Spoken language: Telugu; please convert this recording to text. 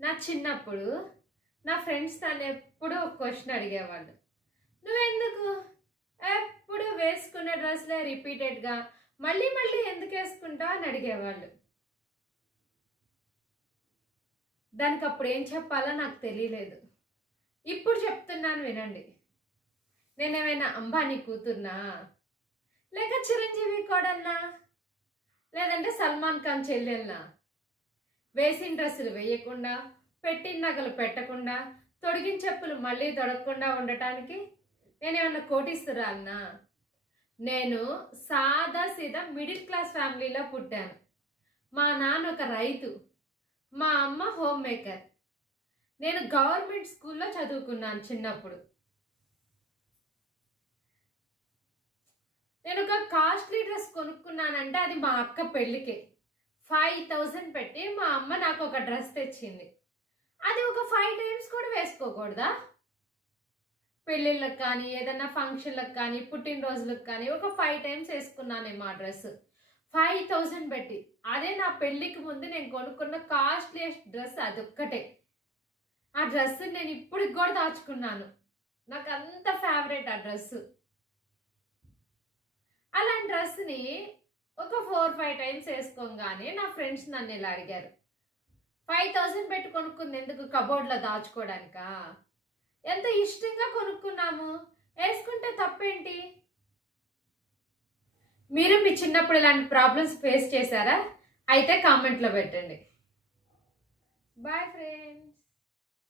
నా చిన్నప్పుడు నా ఫ్రెండ్స్ నన్ను ఎప్పుడూ ఒక క్వశ్చన్ అడిగేవాళ్ళు. నువ్వెందుకు? ఎప్పుడు వేసుకునే డ్రెస్లే రిపీటెడ్గా? మళ్ళీ మళ్ళీ ఎందుకు వేసుకుంటావు అని అడిగేవాళ్ళు. దానికి అప్పుడు ఏం చెప్పాలో నాకు తెలియలేదు. ఇప్పుడు చెప్తున్నాను వినండి. నేనేమైనా అంబానీ కూతుర్నా? లేక చిరంజీవి కోడన్నా లేదంటే సల్మాన్ ఖాన్ చెల్లెల్నా? వేసిన డ్రెస్సులు వేయకుండా పెట్టిన నగలు పెట్టకుండా తొడిగిన చెప్పులు మళ్ళీ తొడగకుండా ఉండటానికి నేనేమన్నా కోటిస్తురాలనా నేను సాదా సీదా మిడిల్ క్లాస్ ఫ్యామిలీలో పుట్టాను. మా నాన్న ఒక రైతు మా అమ్మ హోమ్ మేకర్. నేను గవర్నమెంట్ స్కూల్లో చదువుకున్నాను చిన్నప్పుడు. నేను ఒక కాస్ట్లీ డ్రెస్ కొనుక్కున్నానంటే అది మా అక్క పెళ్ళికే. ఫైవ్ థౌజండ్ పెట్టి మా అమ్మ నాకు ఒక డ్రెస్ తెచ్చింది. అది ఒక ఫైవ్ టైమ్స్ కూడా వేసుకోకూడదా? పెళ్ళిళ్ళకి కానీ ఏదైనా ఫంక్షన్లకు కానీ పుట్టినరోజులకు కానీ ఒక ఫైవ్ టైమ్స్ వేసుకున్నానేమో ఆ డ్రెస్. ఫైవ్ థౌజండ్ పెట్టి. అదే నా పెళ్ళికి ముందు నేను కొనుక్కున్న కాస్ట్లీయెస్ట్ డ్రెస్ అదొక్కటే. ఆ డ్రెస్ నేను ఇప్పటికి కూడా దాచుకున్నాను. నాకు అంత ఫేవరెట్ ఆ డ్రెస్. అలాంటి డ్రెస్ని ఒక ఫోర్ ఫైవ్ టైమ్స్ వేసుకోగానే నా ఫ్రెండ్స్ నన్ను ఇలా అడిగారు. ఫైవ్ థౌజండ్ పెట్టి కొనుక్కుంది ఎందుకు కబోర్డ్లో దాచుకోవడానికా ఎంత ఇష్టంగా కొనుక్కున్నాము? వేసుకుంటే తప్పేంటి? మీరు మీ చిన్నప్పుడు ఇలాంటి ప్రాబ్లమ్స్ ఫేస్ చేశారా? అయితే కామెంట్లో పెట్టండి. Bye friends.